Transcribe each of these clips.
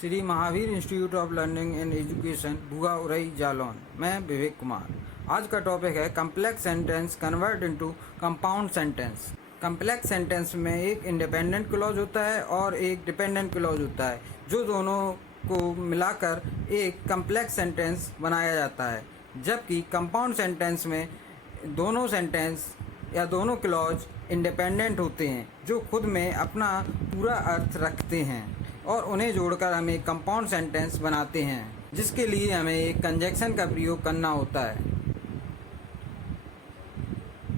Shri Mahavir institute of learning and education भुआ उरई जालौन। मैं विवेक कुमार। आज का टॉपिक है complex sentence convert into compound sentence. Complex sentence में एक इंडिपेंडेंट क्लॉज होता है और एक डिपेंडेंट क्लॉज होता है, जो दोनों को मिलाकर एक कम्प्लेक्स सेंटेंस बनाया जाता है। जबकि कंपाउंड सेंटेंस में दोनों सेंटेंस या दोनों क्लॉज इंडिपेंडेंट होते हैं, जो खुद में अपना पूरा अर्थ रखते हैं और उन्हें जोड़कर हम एक कंपाउंड सेंटेंस बनाते हैं, जिसके लिए हमें एक कंजक्शन का प्रयोग करना होता है।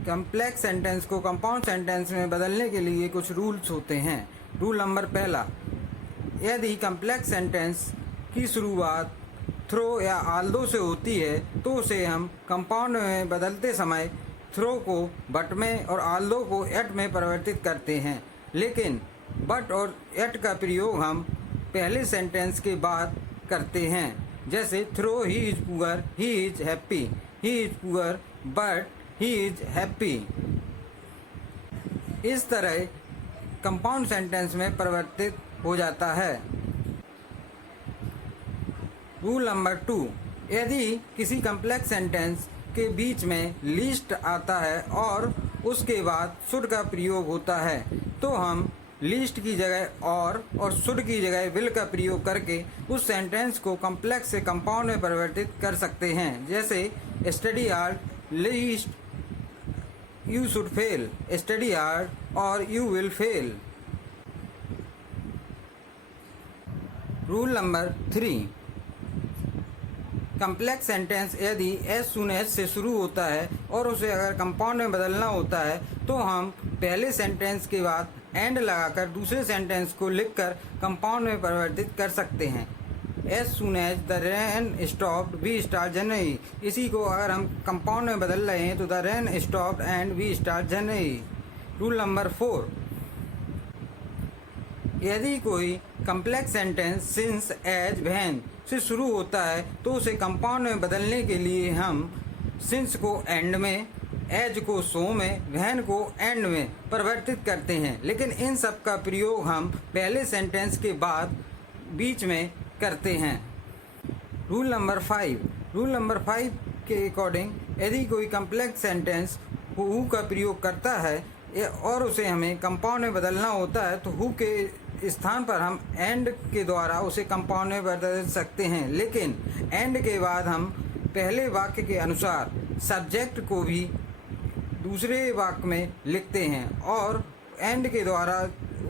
कम्प्लेक्स सेंटेंस को कंपाउंड सेंटेंस में बदलने के लिए कुछ रूल्स होते हैं। रूल नंबर पहला, यदि कम्प्लेक्स सेंटेंस की शुरुआत थ्रो या आल्दो से होती है तो उसे हम कंपाउंड में बदलते समय थ्रो को बट में और आल्दो को एट में परिवर्तित करते हैं, लेकिन बट और एट का प्रयोग हम पहले सेंटेंस के बाद करते हैं। जैसे though he is poor, he is happy, he is poor but he is happy. इस तरह कंपाउंड सेंटेंस में परिवर्तित हो जाता है। रूल नंबर 2, यदि किसी कम्प्लेक्स सेंटेंस के बीच में लीस्ट आता है और उसके बाद शुड का प्रयोग होता है, तो हम लीस्ट की जगह और शुड की जगह विल का प्रयोग करके उस सेंटेंस को कम्प्लेक्स से कंपाउंड में परिवर्तित कर सकते हैं। जैसे study hard, lest you should fail, study hard और you will fail. Rule number 3, complex sentence यदि एज सुन एज से शुरू होता है और उसे अगर कंपाउंड में बदलना होता है तो हम पहले सेंटेंस के बाद एंड लगाकर दूसरे सेंटेंस को लिखकर कंपाउंड में परिवर्तित कर सकते हैं। As soon as the rain stopped we start journey, इसी को अगर हम कंपाउंड में बदल रहे हैं तो the rain stopped and we start journey. Rule number 4, यदि कोई complex sentence since as when से शुरू होता है तो उसे कंपाउंड में बदलने के लिए हम सिंस को एंड में, एज को सो में, व्हेन को एंड में परिवर्तित करते हैं, लेकिन इन सब का प्रयोग हम पहले सेंटेंस के बाद बीच में करते हैं। रूल नंबर 5 के अकॉर्डिंग यदि कोई कम्प्लेक्स सेंटेंस हु का प्रयोग करता है और उसे हमें कंपाउंड में बदलना होता है तो हु के स्थान पर हम एंड के द्वारा उसे कंपाउंड में बदल सकते हैं, लेकिन एंड के बाद हम पहले वाक्य के अनुसार सब्जेक्ट को भी दूसरे वाक्य में लिखते हैं और एंड के द्वारा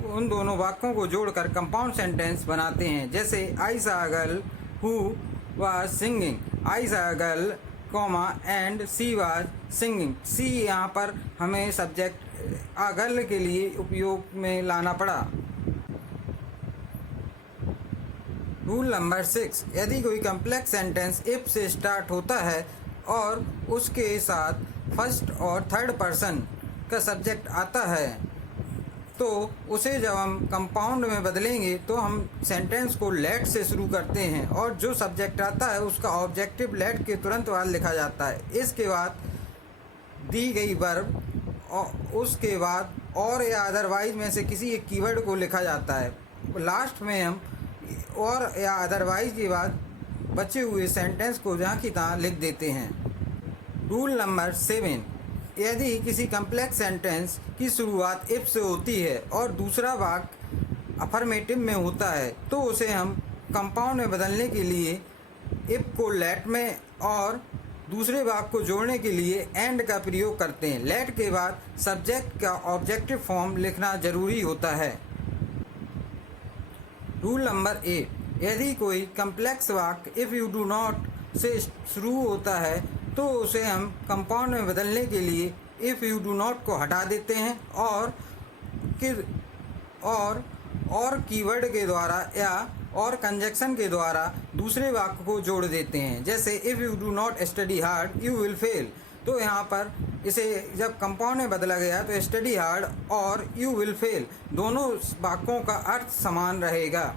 उन दोनों वाक्यों को जोड़कर कंपाउंड सेंटेंस बनाते हैं। जैसे I saw girl who was singing, I saw girl comma and she was singing. See यहाँ पर हमें सब्जेक्ट गर्ल के लिए उपयोग में लाना पड़ा। रूल नंबर 6, यदि कोई कम्प्लेक्स सेंटेंस इफ से स्टार्ट होता है और उसके साथ फर्स्ट और थर्ड पर्सन का सब्जेक्ट आता है तो उसे जब हम कंपाउंड में बदलेंगे तो हम सेंटेंस को लेट से शुरू करते हैं और जो सब्जेक्ट आता है उसका ऑब्जेक्टिव लेट के तुरंत बाद लिखा जाता है। इसके बाद दी गई वर्ब और उसके बाद और या अदरवाइज में से किसी एक कीवर्ड को लिखा जाता है। लास्ट में हम और या अदरवाइज के बाद बचे हुए सेंटेंस को जहाँ की तहाँ लिख देते हैं। रूल नंबर 7, यदि किसी कम्प्लेक्स सेंटेंस की शुरुआत इफ से होती है और दूसरा वाक्य अफर्मेटिव में होता है तो उसे हम कंपाउंड में बदलने के लिए इफ को लेट में और दूसरे वाक्य को जोड़ने के लिए एंड का प्रयोग करते हैं। लेट के बाद सब्जेक्ट का ऑब्जेक्टिव फॉर्म लिखना जरूरी होता है। रूल नंबर 8, यदि कोई कम्प्लेक्स वाक्य इफ़ यू डू नॉट से शुरू होता है तो उसे हम कंपाउंड में बदलने के लिए इफ़ यू डू नॉट को हटा देते हैं और कीवर्ड के द्वारा या और कंजक्शन के द्वारा दूसरे वाक्य को जोड़ देते हैं। जैसे if you do not study hard you will fail, तो यहाँ पर इसे जब कंपाउंड में बदला गया तो स्टडी हार्ड और यू विल फेल दोनों वाक्यों का अर्थ समान रहेगा।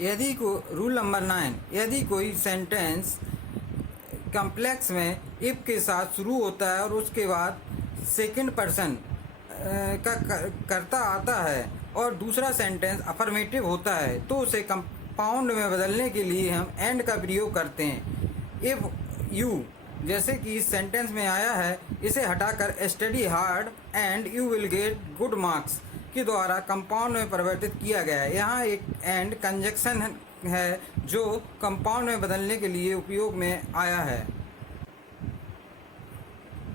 रूल नंबर 9, यदि कोई सेंटेंस कम्प्लेक्स में इफ के साथ शुरू होता है और उसके बाद सेकंड पर्सन का कर्ता आता है और दूसरा सेंटेंस अफर्मेटिव होता है तो उसे कंपाउंड में बदलने के लिए हम एंड का प्रयोग करते हैं। इफ़ यू, जैसे कि इस सेंटेंस में आया है, इसे हटाकर study hard and you will get good marks के द्वारा कंपाउंड में परिवर्तित किया गया है। यहाँ एक एंड कंजक्शन है जो कंपाउंड में बदलने के लिए उपयोग में आया है।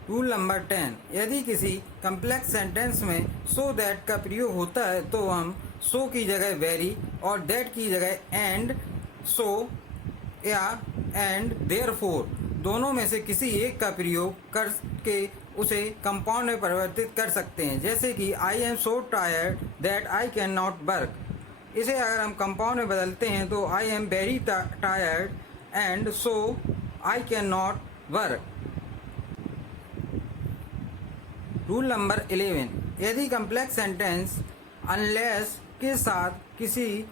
रूल नंबर 10, यदि किसी कम्प्लेक्स सेंटेंस में सो दैट का प्रयोग होता है तो हम सो की जगह वेरी और दैट की जगह एंड, सो या एंड देयरफॉर दोनों में से किसी एक का प्रयोग करके उसे कंपाउंड में परिवर्तित कर सकते हैं। जैसे कि I am so tired that I can not work, इसे अगर हम कंपाउंड में बदलते हैं तो I am very tired and so I can not work. Rule number 11, यदि कम्प्लेक्स सेंटेंस अनलेस के साथ किसी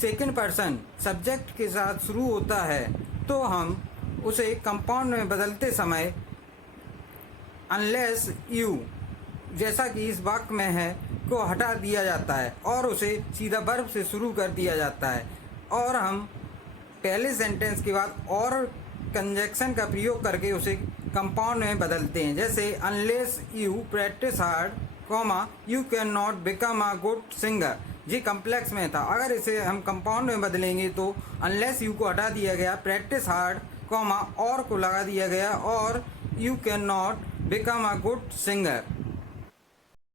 सेकंड पर्सन सब्जेक्ट के साथ शुरू होता है तो हम उसे कंपाउंड में बदलते समय अनलेस यू, जैसा कि इस वाक्य में है, को हटा दिया जाता है और उसे सीधा वर्ब से शुरू कर दिया जाता है और हम पहले सेंटेंस के बाद और कंजक्शन का प्रयोग करके उसे कंपाउंड में बदलते हैं। जैसे unless you practice hard, you can not become a good singer. ये कम्प्लेक्स में था, अगर इसे हम कंपाउंड में बदलेंगे तो अनलेस यू को हटा दिया गया, प्रैक्टिस हार्ड, और को लगा दिया गया और you can not become a good singer.